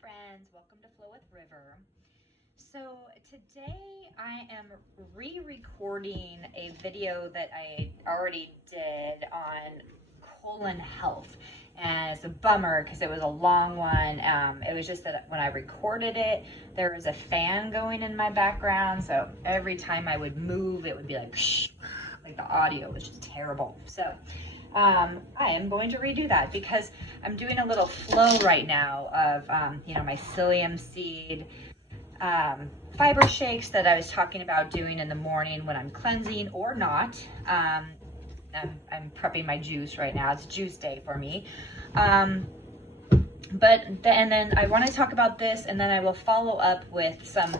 friends, welcome to Flow with River. So today I am re-recording a video that I already did on colon health, and it's a bummer because it was a long one. It was just that when I recorded it, there was a fan going in my background, so every time I would move, it would be like, psh, like the audio was just terrible. So I am going to redo that because I'm doing a little flow right now of, my psyllium seed fiber shakes that I was talking about doing in the morning when I'm cleansing or not. I'm prepping my juice right now. It's juice day for me. And then I want to talk about this, and then I will follow up with some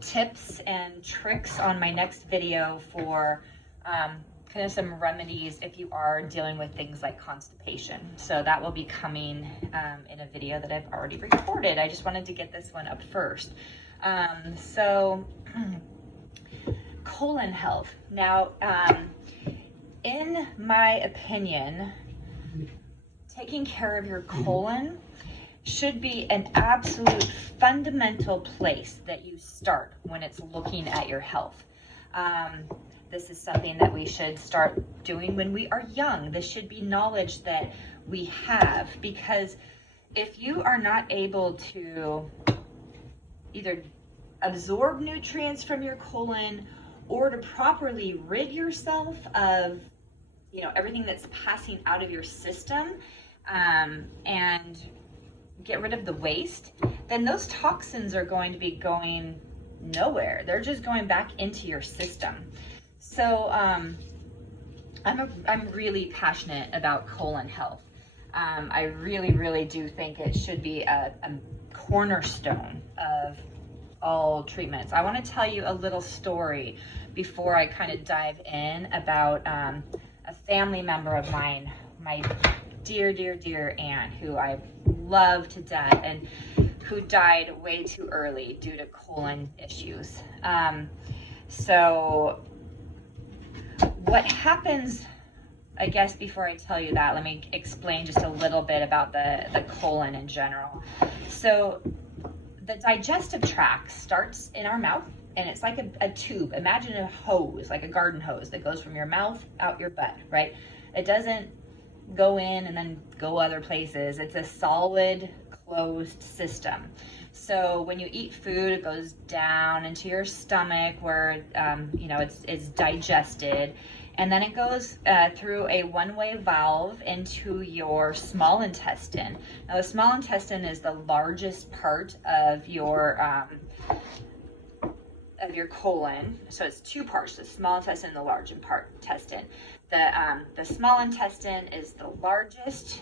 tips and tricks on my next video for kind of some remedies if you are dealing with things like constipation. So that will be coming in a video that I've already recorded. I just wanted to get this one up first. Colon health. Now, in my opinion, taking care of your colon should be an absolute fundamental place that you start when it's looking at your health. This is something that we should start doing when we are young. This should be knowledge that we have, because if you are not able to either absorb nutrients from your colon or to properly rid yourself of everything that's passing out of your system, and get rid of the waste, then those toxins are going to be going nowhere. They're just going back into your system. So I'm really passionate about colon health. I really do think it should be a cornerstone of all treatments. I want to tell you a little story before I kind of dive in about a family member of mine, my dear aunt, who I love to death and who died way too early due to colon issues. So what happens, I guess before I tell you that, let me explain just a little bit about the colon in general. So the digestive tract starts in our mouth, and it's like a tube. Imagine a hose, like a garden hose that goes from your mouth out your butt, right? It doesn't go in and then go other places. It's a solid closed system. So when you eat food, it goes down into your stomach where it's digested, and then it goes through a one-way valve into your small intestine. Now the small intestine is the largest part of your colon. So it's two parts: the small intestine and the large intestine. The small intestine is the largest.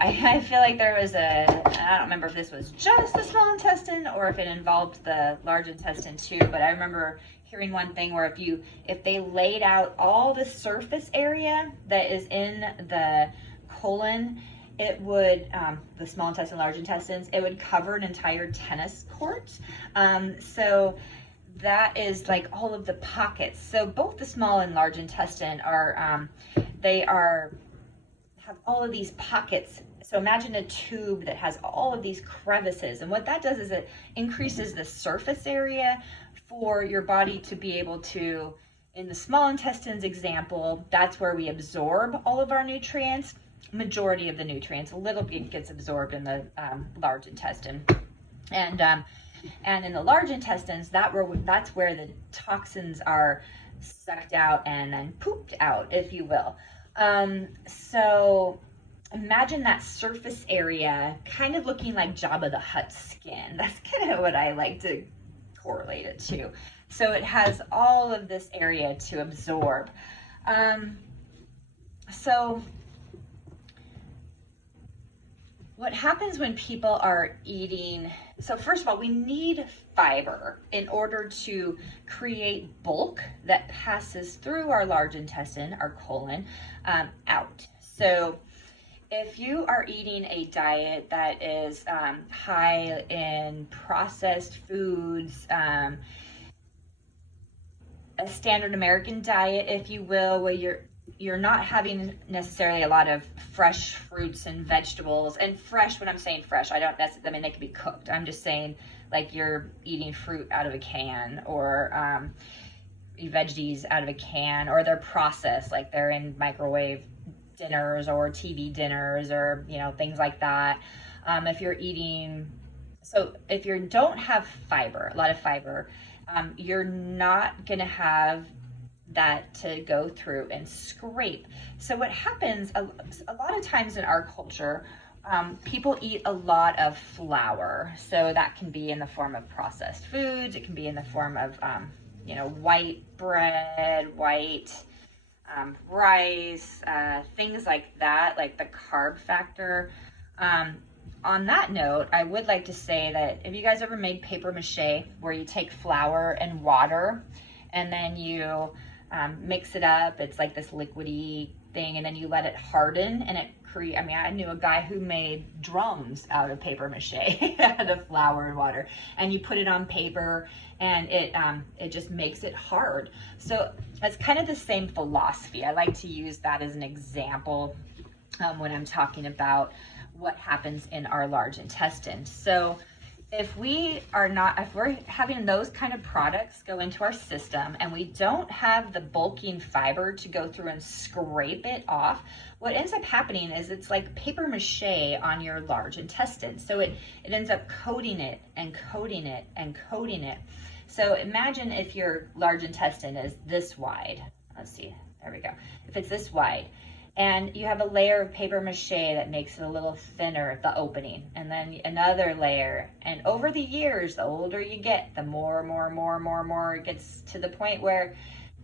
I feel like there was I don't remember if this was just the small intestine or if it involved the large intestine too, but I remember hearing one thing where if they laid out all the surface area that is in the colon, it would, the small intestine, large intestines, it would cover an entire tennis court. So that is like all of the pockets. So both the small and large intestine have all of these pockets. So imagine a tube that has all of these crevices, and what that does is it increases the surface area for your body to be able to, in the small intestines example, that's where we absorb all of our nutrients, majority of the nutrients. A little bit gets absorbed in the large intestine, and in the large intestines, that's where the toxins are sucked out and then pooped out, if you will. So imagine that surface area kind of looking like Jabba the Hutt's skin. That's kind of what I like to correlate it to. So it has all of this area to absorb. So what happens when people are eating, so first of all, we need fiber in order to create bulk that passes through our large intestine, our colon, out. So if you are eating a diet that is high in processed foods, a standard American diet, if you will, where you're not having necessarily a lot of fresh fruits and vegetables. And fresh, when I'm saying fresh, I don't necessarily, I mean, they can be cooked. I'm just saying like you're eating fruit out of a can, or veggies out of a can, or they're processed, like they're in microwave dinners or TV dinners, or, you know, things like that. If you're eating, so if you don't have fiber, a lot of fiber, you're not gonna have that to go through and scrape. So what happens a lot of times in our culture, people eat a lot of flour. So that can be in the form of processed foods. It can be in the form of, you know, white bread, white rice, things like that, like the carb factor. On that note, I would like to say that if you guys ever made paper mache, where you take flour and water and then you mix it up, it's like this liquidy thing, and then you let it harden and it I mean, I knew a guy who made drums out of paper mache out of flour and water, and you put it on paper and it just makes it hard. So it's kind of the same philosophy. I like to use that as an example when I'm talking about what happens in our large intestine. So if we're having those kind of products go into our system and we don't have the bulking fiber to go through and scrape it off, what ends up happening is it's like paper mache on your large intestine. So it ends up coating it and coating it and coating it. So imagine if your large intestine is this wide. Let's see, there we go. If it's this wide, and you have a layer of paper mache that makes it a little thinner at the opening, and then another layer. And over the years, the older you get, the more it gets to the point where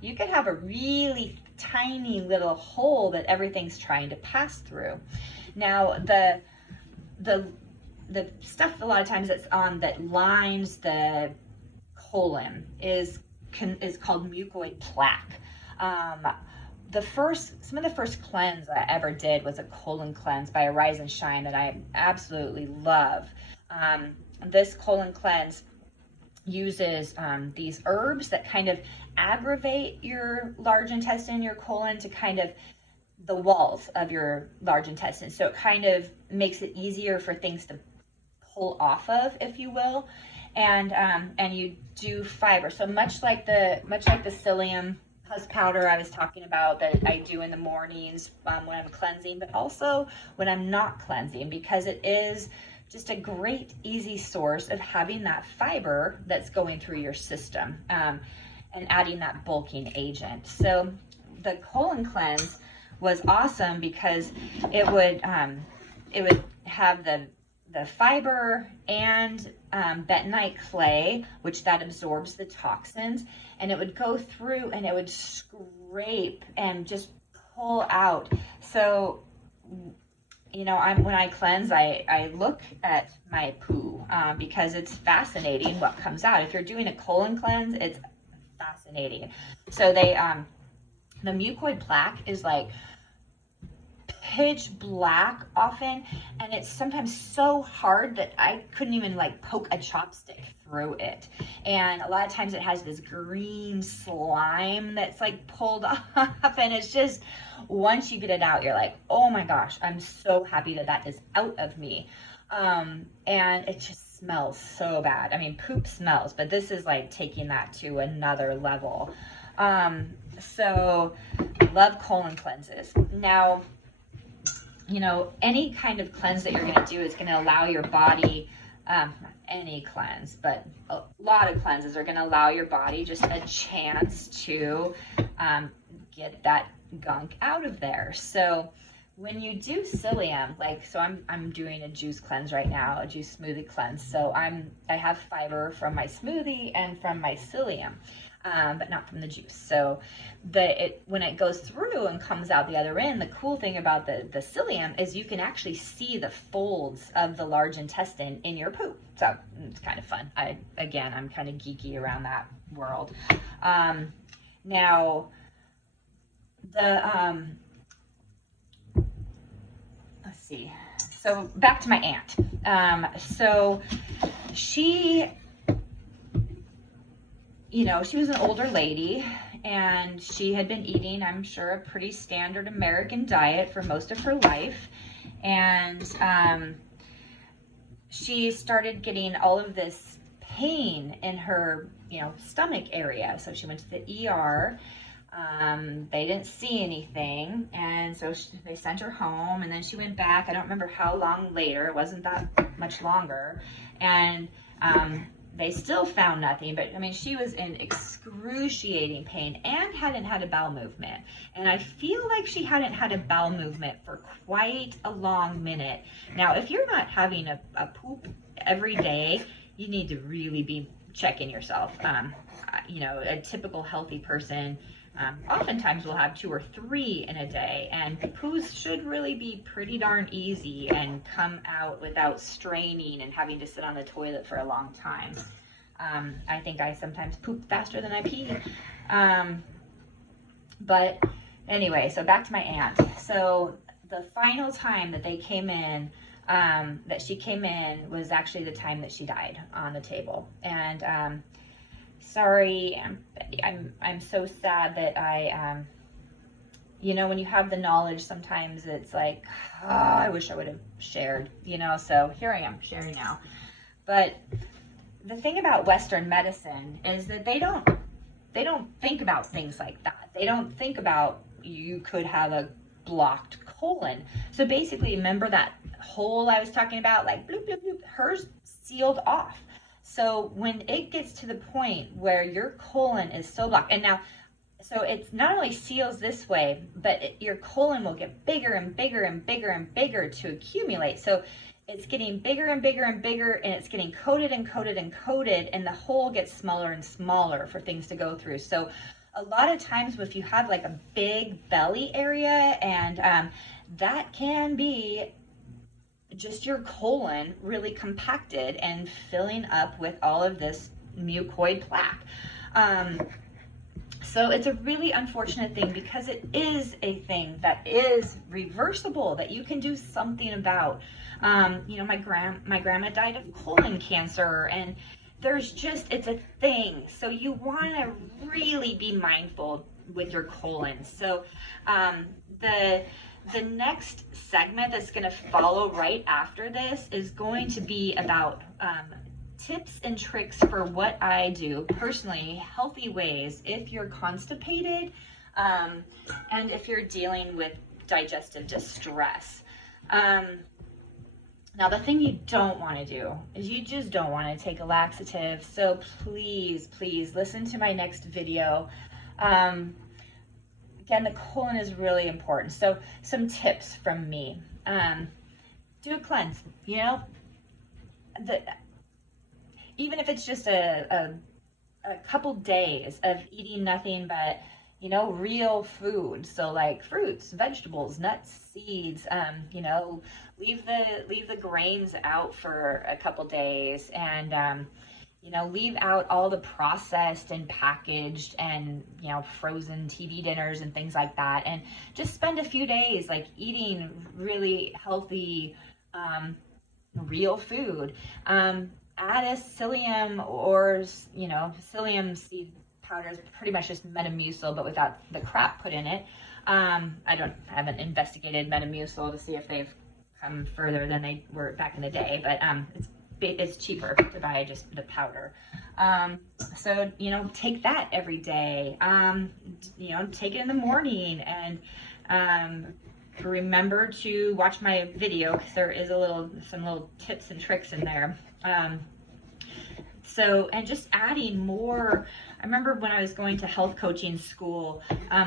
you could have a really tiny little hole that everything's trying to pass through. Now, the stuff a lot of times that lines the colon is called mucoid plaque. Some of the first cleanse I ever did was a colon cleanse by Arise and Shine that I absolutely love. This colon cleanse uses these herbs that kind of aggravate your large intestine, your colon, to kind of the walls of your large intestine. So it kind of makes it easier for things to pull off of, if you will. And you do fiber. So much like the psyllium husk powder I was talking about that I do in the mornings when I'm cleansing, but also when I'm not cleansing, because it is just a great, easy source of having that fiber that's going through your system and adding that bulking agent. So the colon cleanse was awesome because it would have the fiber and bentonite clay, which that absorbs the toxins, and it would go through and it would scrape and just pull out. So, you know, when I cleanse, I look at my poo because it's fascinating what comes out. If you're doing a colon cleanse, it's fascinating. So the mucoid plaque is like pitch black often, and it's sometimes so hard that I couldn't even like poke a chopstick through it. And a lot of times it has this green slime that's like pulled off, and it's just, once you get it out, you're like, oh my gosh, I'm so happy that is out of me. And it just smells so bad. I mean, poop smells, but this is like taking that to another level. So love colon cleanses. Now, you know, any kind of cleanse that you're going to do is going to allow your body, any cleanse, but a lot of cleanses are going to allow your body just a chance to get that gunk out of there. So when you do psyllium, like, so I'm doing a juice cleanse right now, a juice smoothie cleanse. So I have fiber from my smoothie and from my psyllium. But not from the juice. So when it goes through and comes out the other end, the cool thing about the psyllium is you can actually see the folds of the large intestine in your poop. So it's kind of fun. I'm kind of geeky around that world. Now, let's see. So back to my aunt. So she, you know, she was an older lady, and she had been eating, I'm sure, a pretty standard American diet for most of her life. And she started getting all of this pain in her, stomach area. So she went to the ER. They didn't see anything, and so they sent her home, and then she went back. I don't remember how long later. It wasn't that much longer, and they still found nothing. But I mean, she was in excruciating pain and hadn't had a bowel movement. And I feel like she hadn't had a bowel movement for quite a long minute. Now, if you're not having a poop every day, you need to really be checking yourself. A typical healthy person oftentimes will have 2 or 3 in a day, and poos should really be pretty darn easy and come out without straining and having to sit on the toilet for a long time. I think I sometimes poop faster than I pee. But anyway, so back to my aunt. So the final time that they came in, that she came in, was actually the time that she died on the table. And sorry, I'm so sad that I, when you have the knowledge, sometimes it's like, oh, I wish I would have shared, so here I am sharing now. But the thing about Western medicine is that they don't think about things like that. They don't think about you could have a blocked colon. So basically, remember that hole I was talking about, like bloop, bloop, bloop, hers sealed off. So when it gets to the point where your colon is so blocked, and now, so it's not only seals this way, but your colon will get bigger and bigger and bigger and bigger to accumulate. So it's getting bigger and bigger and bigger, and it's getting coated and coated and coated, and the hole gets smaller and smaller for things to go through. So a lot of times if you have like a big belly area, and that can be just your colon really compacted and filling up with all of this mucoid plaque. So it's a really unfortunate thing, because it is a thing that is reversible, that you can do something about. My grandma died of colon cancer, and it's a thing. So you want to really be mindful with your colon. So the next segment that's going to follow right after this is going to be about tips and tricks for what I do personally, healthy ways if you're constipated, and if you're dealing with digestive distress. Now, the thing you don't want to do is you just don't want to take a laxative. So please, please listen to my next video. Again, the colon is really important. So some tips from me. Do a cleanse, even if it's just a couple days of eating nothing but, real food. So like fruits, vegetables, nuts, seeds, leave the grains out for a couple days, and, leave out all the processed and packaged and, frozen TV dinners and things like that. And just spend a few days like eating really healthy, real food. Add a psyllium, or, psyllium seed powder is pretty much just Metamucil, but without the crap put in it. I haven't investigated Metamucil to see if they've come further than they were back in the day, but it's cheaper to buy just the powder. So, take that every day. Take it in the morning, and remember to watch my video, because there is some little tips and tricks in there. And just adding more. I remember when I was going to health coaching school,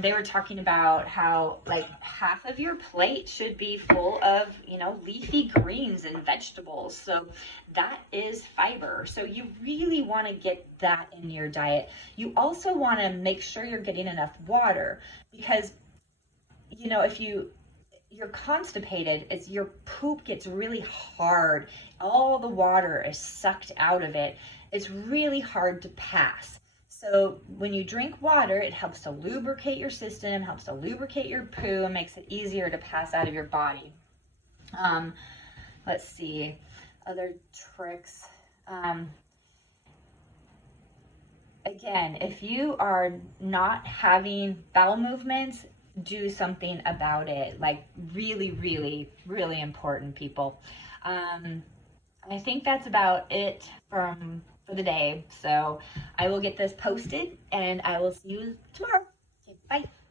they were talking about how like half of your plate should be full of, leafy greens and vegetables. So that is fiber. So you really want to get that in your diet. You also want to make sure you're getting enough water, because, if you're constipated, your poop gets really hard. All the water is sucked out of it. It's really hard to pass. So when you drink water, it helps to lubricate your system, helps to lubricate your poo, and makes it easier to pass out of your body. Let's see, other tricks. again, if you are not having bowel movements, do something about it. Like really, really, really important, people. I think that's about it for the day. So I will get this posted and I will see you tomorrow. Okay, bye.